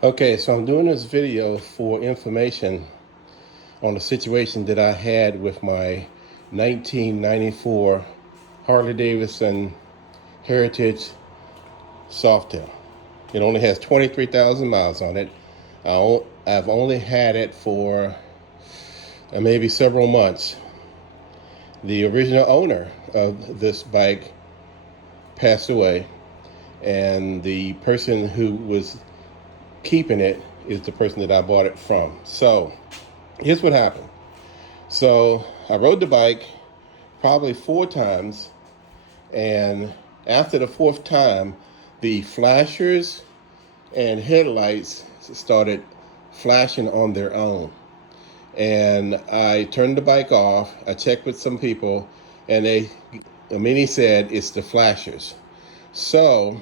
Okay, so I'm doing this video for information on a situation that I had with my 1994 Harley Davidson Heritage Softail. It only has 23,000 miles on it. I've only had it for maybe several months. The original owner of this bike passed away, and the person who was keeping it is the person that I bought it from. So here's what happened. So I rode the bike probably 4 times, and after the 4th time, the flashers and headlights started flashing on their own. And I turned the bike off. I checked with some people, and many said it's the flashers. So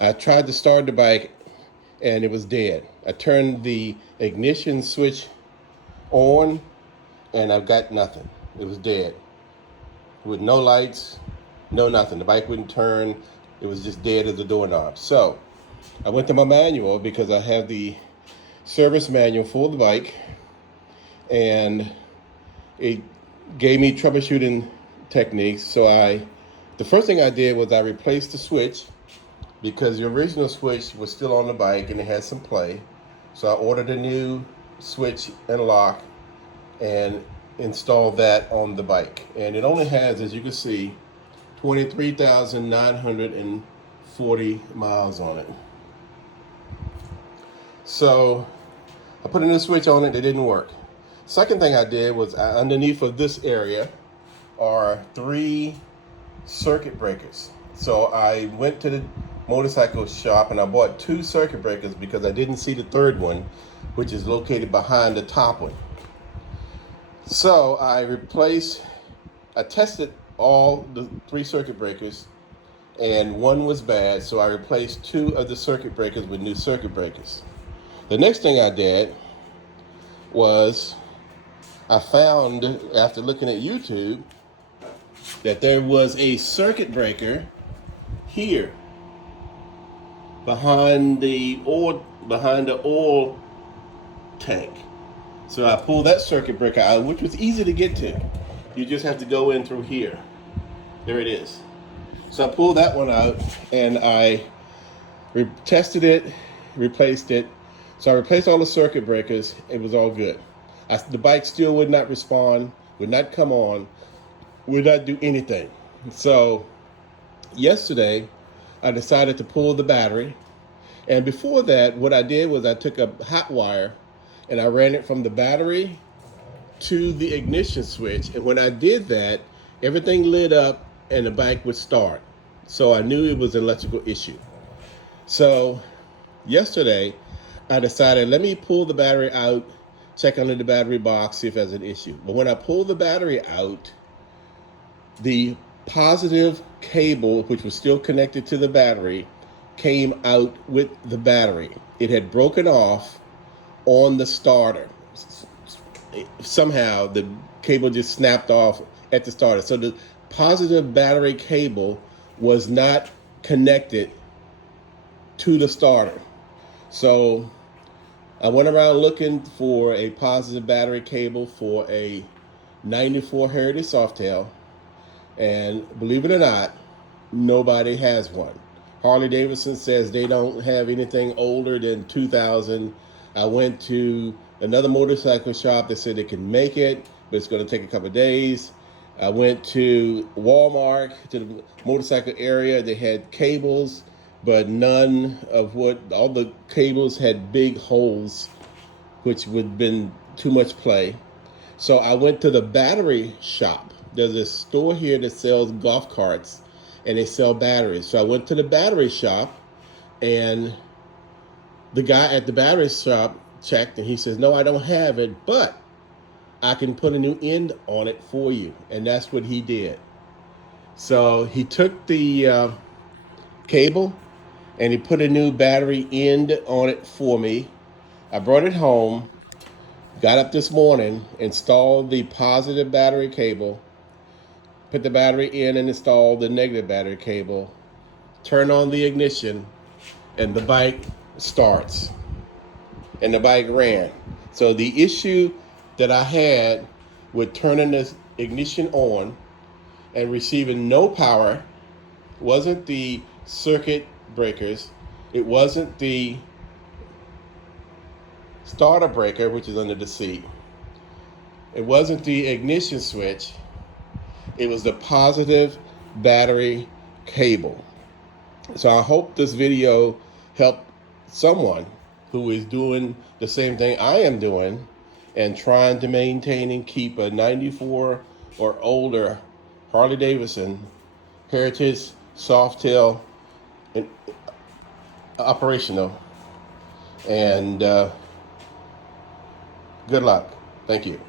I tried to start the bike, and it was dead. I turned the ignition switch on, and I've got nothing. It was dead. With no lights, no nothing. The bike wouldn't turn. It was just dead as a doorknob. So I went to my manual because I have the service manual for the bike, and it gave me troubleshooting techniques. So the first thing I did was I replaced the switch, because the original switch was still on the bike and it had some play. So I ordered a new switch and lock and installed that on the bike. And it only has, as you can see, 23,940 miles on it. So I put a new switch on it, it didn't work. Second thing I did was underneath of this area are 3 circuit breakers. So I went to the motorcycle shop and I bought 2 circuit breakers because I didn't see the third one, which is located behind the top one. So I tested all the 3 circuit breakers, and one was bad, so I replaced 2 of the circuit breakers with new circuit breakers. The next thing I did was I found, after looking at YouTube, that there was a circuit breaker here behind the oil tank. So I pulled that circuit breaker out, which was easy to get to. You just have to go in through here. There it is. So I pulled that one out and I tested it, replaced it. So I replaced all the circuit breakers. It was all good. The bike still would not respond, would not come on, would not do anything. So yesterday, I decided to pull the battery. And before that, what I did was I took a hot wire and I ran it from the battery to the ignition switch. And when I did that, everything lit up and the bike would start. So I knew it was an electrical issue. So yesterday, I decided, let me pull the battery out, check under the battery box, see if there's an issue. But when I pulled the battery out, the positive cable, which was still connected to the battery, came out with the battery. It had broken off on the starter. Somehow the cable just snapped off at the starter. So the positive battery cable was not connected to the starter. So I went around looking for a positive battery cable for a 94 Heritage Softail, and believe it or not, nobody has one. Harley Davidson says they don't have anything older than 2000. I went to another motorcycle shop that said they can make it, but it's going to take a couple of days. I went to Walmart, to the motorcycle area. They had cables, but none of all the cables had big holes, which would have been too much play. So I went to the battery shop. There's a store here that sells golf carts and they sell batteries. So I went to the battery shop, and the guy at the battery shop checked and he says, no, I don't have it, but I can put a new end on it for you. And that's what he did. So he took the cable and he put a new battery end on it for me. I brought it home, got up this morning, installed the positive battery cable, put the battery in and installed the negative battery cable, turn on the ignition, and the bike starts and the bike ran. So the issue that I had with turning this ignition on and receiving no power wasn't the circuit breakers, it wasn't the starter breaker, which is under the seat, it wasn't the ignition switch, it was the positive battery cable. So I hope this video helped someone who is doing the same thing I am doing and trying to maintain and keep a 94 or older Harley Davidson Heritage Softail operational. And good luck. Thank you.